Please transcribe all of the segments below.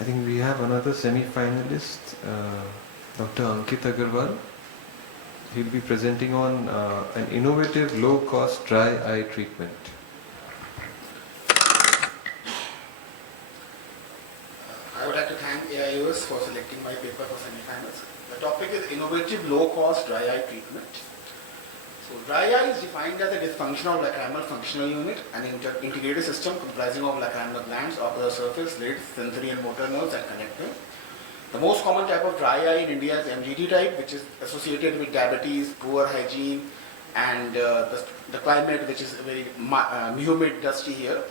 I think we have another semi-finalist, Dr. Ankit Agrawal. He'll be presenting on an innovative low-cost dry eye treatment. I would like to thank AIOS for selecting my paper for semi-finals. The topic is innovative low-cost dry eye treatment. So dry eye is defined as a dysfunction of lacrimal functional unit, an integrated system comprising of lacrimal glands, ocular surface, lids, sensory and motor nerves and connective. The most common type of dry eye in India is MGD type, which is associated with diabetes, poor hygiene, and the climate, which is very humid, dusty here.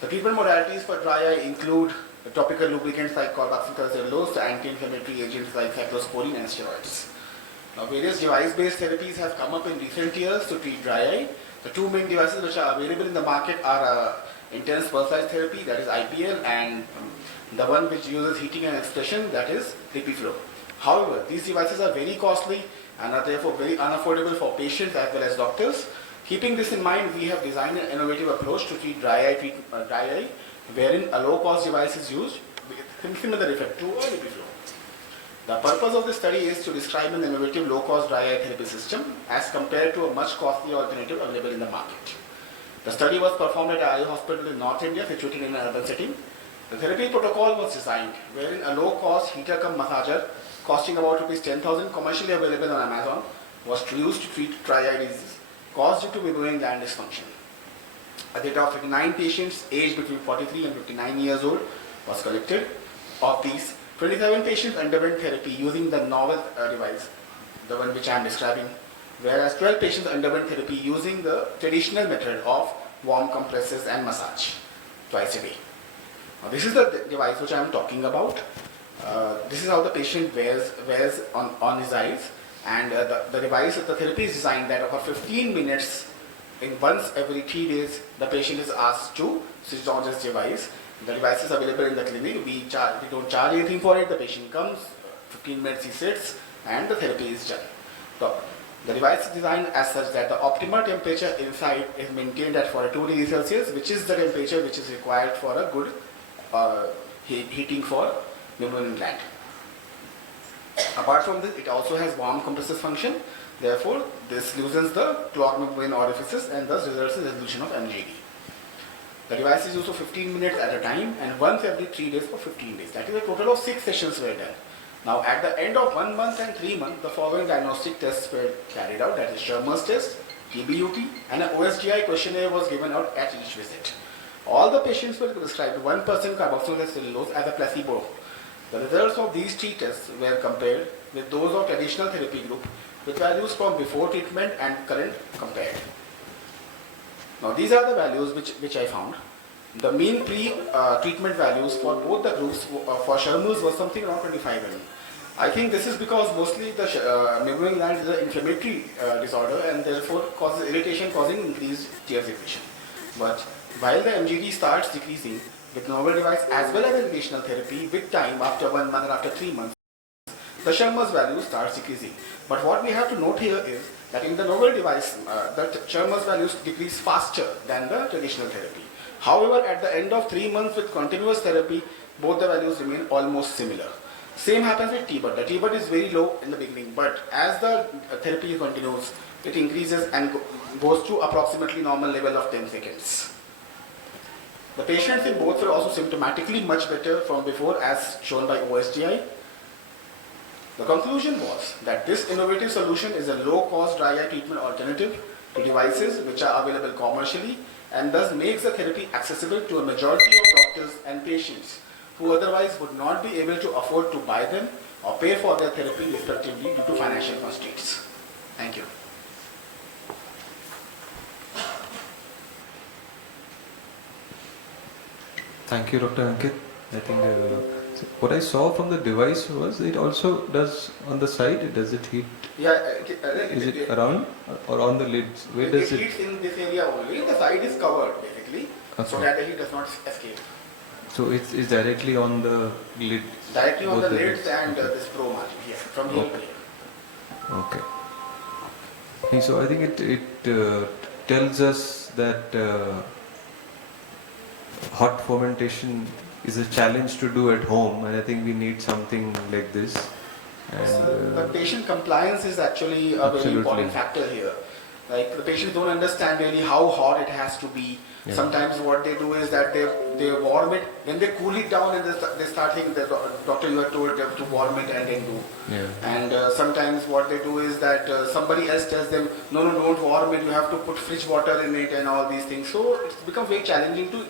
The treatment modalities for dry eye include the topical lubricants like carboxyl-cellulose, anti-inflammatory agents like cyclosporine and steroids. Now, various device-based therapies have come up in recent years to treat dry eye. The two main devices which are available in the market are intense pulsed therapy, that is IPL, and the one which uses heating and expression, that is LipiFlow. However, these devices are very costly and are therefore very unaffordable for patients as well as doctors. Keeping this in mind, we have designed an innovative approach to treat dry eye, wherein a low-cost device is used with similar effect to LipiFlow. The purpose of this study is to describe an innovative low-cost dry eye therapy system as compared to a much costlier alternative available in the market. The study was performed at AIOCMT hospital in North India, situated in an urban setting. The therapy protocol was designed wherein a low-cost heater-cum-massager costing about Rs 10,000, commercially available on Amazon, was used to treat dry eye disease caused due to meibomian gland dysfunction. A data of 59 patients aged between 43 and 59 years old was collected. Of these, 27 patients underwent therapy using the novel device, the one which I am describing, whereas 12 patients underwent therapy using the traditional method of warm compresses and massage twice a day. Now, this is the device which I am talking about. This is how the patient wears on his eyes, and the device, the therapy is designed that for 15 minutes, in once every 3 days, the patient is asked to switch on this device. The device is available in the clinic. We don't charge anything for it. The patient comes, 15 minutes he sits, and the therapy is done. So, the device is designed as such that the optimal temperature inside is maintained at 42 degrees Celsius, which is the temperature which is required for a good heating for meibomian gland. Apart from this, it also has warm compresses function. Therefore, this loosens the clogged meibomian orifices and thus results in resolution of MGD. The device is used for 15 minutes at a time and once every 3 days for 15 days. That is a total of 6 sessions were done. Now, at the end of 1 month and 3 months, the following diagnostic tests were carried out, that is Sherman's test, TBUT, and an OSGI questionnaire was given out at each visit. All the patients were prescribed 1% carboxyl-cellulose as a placebo. The results of these 3 tests were compared with those of traditional therapy group with values from before treatment and current compared. Now, these are the values which I found. The mean pre-treatment values for both the groups for Sherman's was something around 25 mm. I think this is because mostly the meibomian gland is an inflammatory disorder and therefore causes irritation, causing increased tear secretion. But while the MGD starts decreasing with novel device as well as additional therapy, with time after 1 month and after 3 months, the Sherman's value starts decreasing. But what we have to note here is that in the novel device, the Sherman's values decrease faster than the traditional therapy. However, at the end of 3 months with continuous therapy, both the values remain almost similar. Same happens with T-BUT. The T-BUT is very low in the beginning, but as the therapy continues, it increases and goes to approximately normal level of 10 seconds. The patients in both were also symptomatically much better from before, as shown by OSGI. The conclusion was that this innovative solution is a low-cost dry eye treatment alternative to devices which are available commercially and thus makes the therapy accessible to a majority of doctors and patients who otherwise would not be able to afford to buy them or pay for their therapy respectively due to financial constraints. Thank you. Thank you, Dr. Ankit. I think what I saw from the device was it also does on the side. Does it heat? Yeah. Is it around or on the lids? Where does it? It heats in this area only. The side is covered basically, okay, so that the heat does not escape. So it's directly on the lid. Directly on the lids and this pro margin here from here. Okay. Okay. So I think it tells us that hot fermentation is a challenge to do at home, and I think we need something like this. And The patient compliance is actually a very important factor here. Like the patients don't understand really how hot it has to be. Yeah. Sometimes what they do is that they warm it, then they cool it down and they start thinking that doctor you are told them to warm it and then do. Yeah. And sometimes what they do is that somebody else tells them no don't warm it, you have to put fridge water in it and all these things. So it's become very challenging to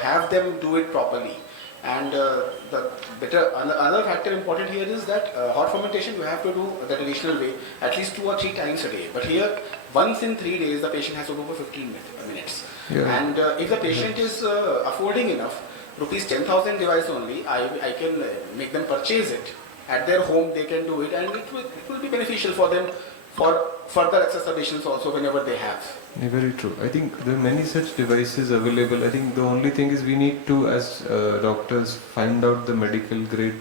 have them do it properly. And the better another factor important here is that hot fermentation you have to do the traditional way at least 2 or 3 times a day. But here once in 3 days the patient has to do for 15 minutes. Yeah. And if the patient is affording enough, rupees 10,000 device only, I can make them purchase it at their home. They can do it, and it will be beneficial for them for further exacerbations also whenever they have. Yeah, very true. I think there are many such devices available. I think the only thing is we need to, as doctors, find out the medical grade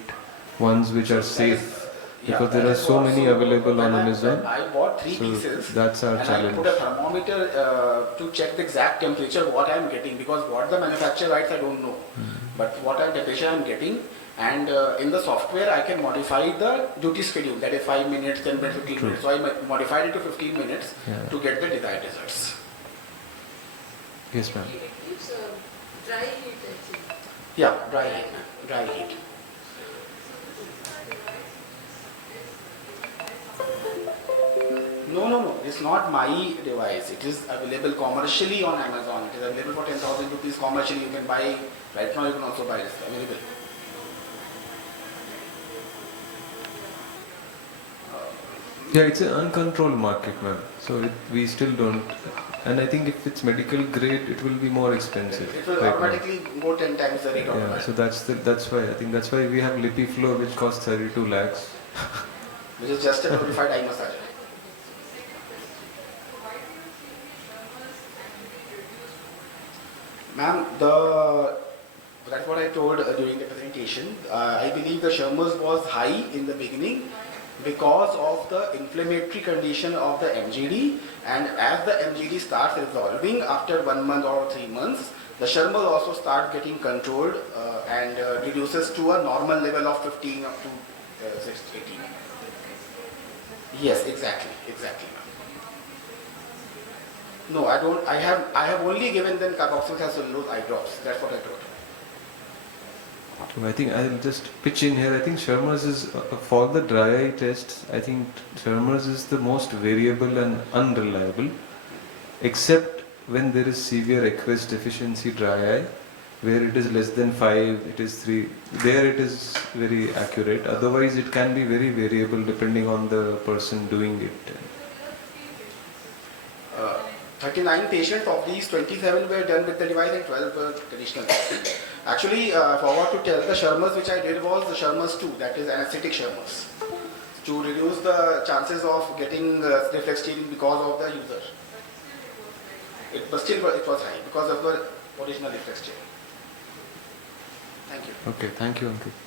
ones which are safe. Because there are so many available on Amazon. I bought 3 So pieces. that's our challenge. I put a thermometer to check the exact temperature what I am getting, because what the manufacturer writes I don't know. But what temperature I am getting, and in the software I can modify the duty schedule, that is 5 minutes, 10 minutes, 15 minutes. So I modified it to 15 minutes to get the desired results. Yes, ma'am. It gives dry heat actually. Yeah, dry heat. Dry heat. No. It's not my device. It is available commercially on Amazon. It is available for 10,000 rupees commercially. You can buy right now. You can also buy this available. Yeah, it's an uncontrolled market, ma'am. So we still don't. And I think if it's medical grade, it will be more expensive. It will right automatically go 10 times the rate of now. Yeah, so that's why I think that's why we have LipiFlow, which costs 32 lakhs. Which is just a glorified eye massager. Ma'am, that's what I told during the presentation. I believe the Shermer's was high in the beginning because of the inflammatory condition of the MGD, and as the MGD starts resolving after 1 month or 3 months, the Shermer also starts getting controlled and reduces to a normal level of 15 up to 18. Yes, exactly. No, I don't. I have only given them carboxylic cellulose eye drops. That's what I told. I think I'll just pitch in here. I think Shermer's is for the dry eye tests. I think Shermer's is the most variable and unreliable, except when there is severe aqueous deficiency dry eye, where it is less than 5, it is 3. There it is very accurate. Otherwise, it can be very variable depending on the person doing it. 39 patients of these 27 were done with the device and 12 were traditional. Actually, forgot to tell, the Shermer's which I did was the Shermer's 2, that is anesthetic Shermer's, to reduce the chances of getting reflex tearing because of the user. But still it was high because of the original reflex tearing. Thank you. Okay, thank you, Ankit.